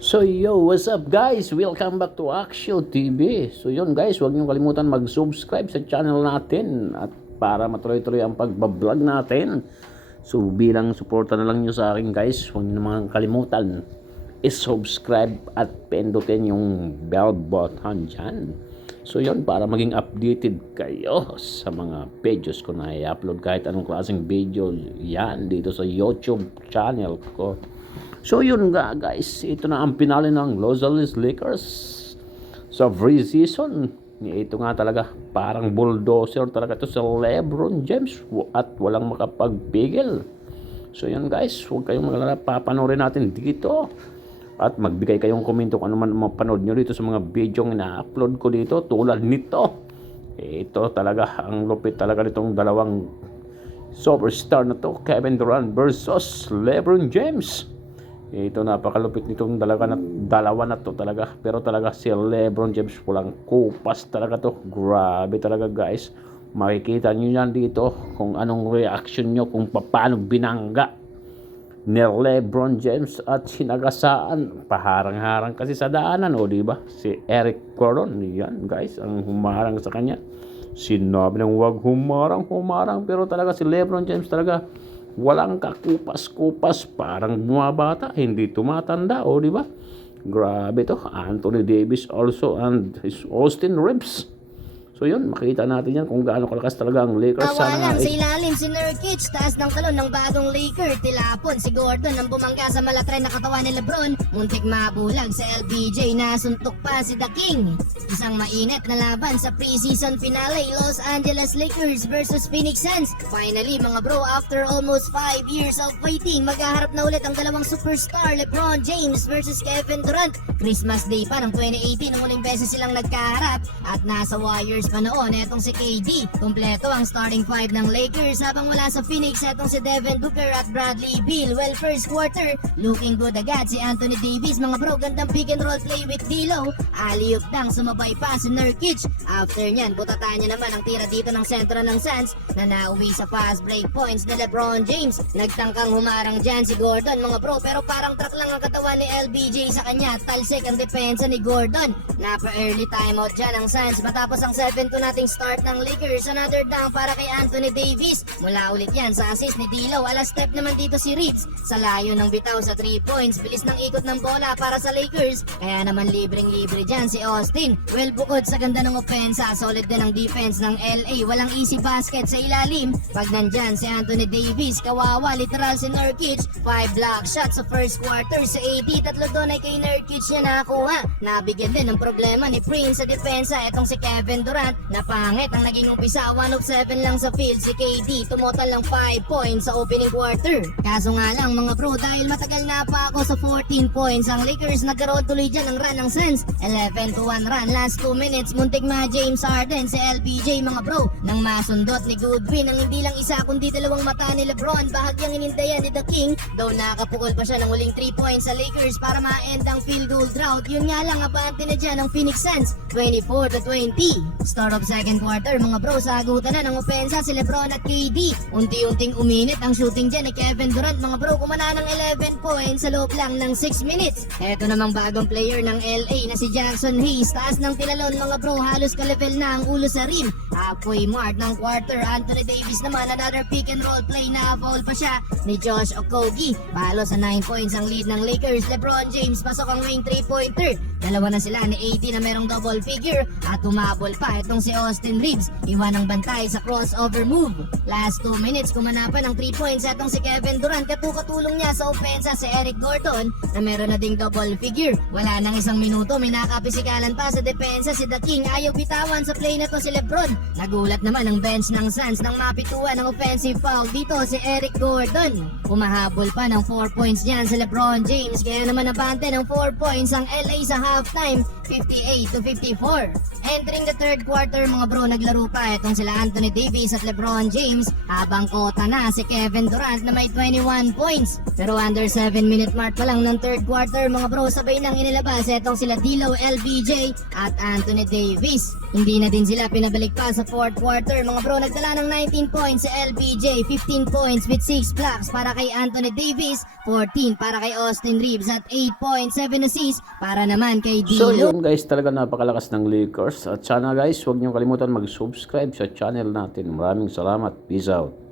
So yo, what's up guys? Welcome back to Action TV. So yun guys, huwag niyo kalimutan mag-subscribe sa channel natin at para matuloy-tuloy ang pagbablog natin. So bilang suporta na lang niyo sa akin guys, huwag niyo naman kalimutan i-subscribe at pindutin yung bell button dyan. So yun, para maging updated kayo sa mga videos ko na i-upload kahit anong klaseng video yan dito sa YouTube channel ko. So yun nga guys, ito na ang pinali ng Los Angeles Lakers sa free season. Ito nga talaga, parang bulldozer talaga ito sa LeBron James at walang makapagpigil. So yun guys, huwag kayong magalala, papanoorin natin dito. At magbigay kayong komento kung ano man mapanood nyo dito sa mga video na upload ko dito tulad nito. Ito talaga, ang lupit talaga nitong dalawang superstar na to, Kevin Durant versus LeBron James. Ito napakalupit nitong dalawa na to talaga. Pero talaga si LeBron James walang kupas talaga to. Grabe talaga guys. Makikita nyo yan dito kung anong reaction nyo kung paano binangga ni LeBron James at sinagasaan. Paharang-harang kasi sa daanan, o diba? Si Eric Gordon, yan guys, ang humarang sa kanya. Sinabi ng huwag humarang, pero talaga si LeBron James talaga walang kakupas-kupas, parang bumabata, hindi tumatanda, o diba? Grabe to. Anthony Davis also and his Austin Reeves. So yun, makita natin yan kung gaano kalakas talaga ang Lakers. Awalan sa ilalim si Nurkic, taas ng talon ng bagong Laker. Tilapon si Gordon ang bumangga sa malatren na katawan ni Lebron. Muntik mabulag sa LBJ, nasuntok pa si The King. Isang mainit na laban sa preseason finale, Los Angeles Lakers versus Phoenix Suns. Finally mga bro, after almost 5 years of waiting, maghaharap na ulit ang dalawang superstar, LeBron James versus Kevin Durant. Christmas Day pa ng 2018 ang uling beses silang nagkaharap at nasa Warriors pa noon etong si KD. Kompleto ang starting five ng Lakers habang wala sa Phoenix etong si Devin Booker at Bradley Beal. Well, first quarter looking good agad si Anthony Davis. Mga bro, gandang pick and roll play with D'Lo. Alley-oop dang sumabay pa si Nurkic. After nyan, butatan niya naman ang tira dito ng sentro ng Suns na nauwi sa fast break points ni LeBron James. Nagtangkang humarang dyan si Gordon mga bro, pero parang truck lang ang katawan ni LBJ sa kanya. Talsik ang depensa ni Gordon. Napa-early timeout dyan ang Suns matapos ang 7-2 nating start ng Lakers. Another down para kay Anthony Davis. Mula ulit yan sa assist ni D'Lo. Alas step naman dito si Reeves sa layo ng bitaw sa 3 points. Bilis ng ikot ng bola para sa Lakers. Kaya naman libreng-libre dyan si Austin. Well, bukod sa ganda ng opensa, solid din ang defense ng LA. Walang easy basket sa ilalim. Pag nandyan si Anthony Davis, kawawa literal si Nurkic. 5 block shots sa first quarter sa 80. Tatlo doon ay kay Nurkic niya nakuha. Nabigyan din ng problema ni Prince sa depensa. Etong si Kevin Durant na pangit ang naging umpisa. 1 of 7 lang sa field. Si KD tumotal ng 5 points sa opening quarter. Kaso nga lang mga bro, dahil matagal na pa ako sa 14 points, ang Lakers nagkaroon tuloy dyan ng run ng Suns. 11-1 run last 2 minutes. Muntik ma James Harden si LBJ mga bro nang masundot ni Goodwin ang hindi lang isa kundi dalawang mata ni Lebron. Bahagyang inindayan ni The King, though nakapukol pa siya ng huling 3 points sa Lakers para ma-end ang field goal drought. Yun nga lang, abante na dyan ang Phoenix Suns 24-20. Start of second quarter mga bro, sagutan na ng opensa si Lebron at KD. Unti-unting uminit ang shooting dyan ni Kevin Durant mga bro, kumana ng 11 points sa loob lang ng 6 minutes. Eto namang bagong player ng LA na si Jackson Hayes. Taas ng tilalon mga bro, halos ka-level na ang ulo sa rim. Halfway mark ng quarter, Anthony Davis naman another pick and roll play na foul pa siya ni Josh Okogie. Palo sa 9 points ang lead ng Lakers. LeBron James pasok ang wing 3-pointer. Dalawa na sila ni AD na merong double figure at tumabol pa itong si Austin Reeves. Iwan ng bantay sa crossover move. Last 2 minutes kumana pa ng 3 points itong si Kevin Durant. Katulong niya sa opensa si Eric Gordon na meron na ding double figure. Wala nang isang minuto, may nakapisikalan pa sa depensa si The King. Ayaw bitawan sa play na to si Lebron. Nagulat naman ang bench ng Suns nang mapituan ng offensive foul dito si Eric Gordon. Pumahabol pa ng 4 points niyan si LeBron James. Kaya naman nabante ng 4 points ang LA sa halftime, 58-54. Entering the third quarter mga bro, naglaro pa itong sila Anthony Davis at LeBron James habang kota na si Kevin Durant na may 21 points. Pero under 7 minute mark pa lang ng third quarter mga bro, sabay nang inilabas itong sila D'Lo, LBJ at Anthony Davis. Hindi na din sila pinabalik pa sa sa fourth quarter. Mga bro, nagdala ng 19 points sa LBJ, 15 points with 6 blocks para kay Anthony Davis, 14 para kay Austin Reeves at 8 points, 7 assists para naman kay So D'Lo. yun guys, talaga napakalakas ng Lakers. At sana guys, huwag niyo kalimutan mag-subscribe sa channel natin. Maraming salamat. Peace out.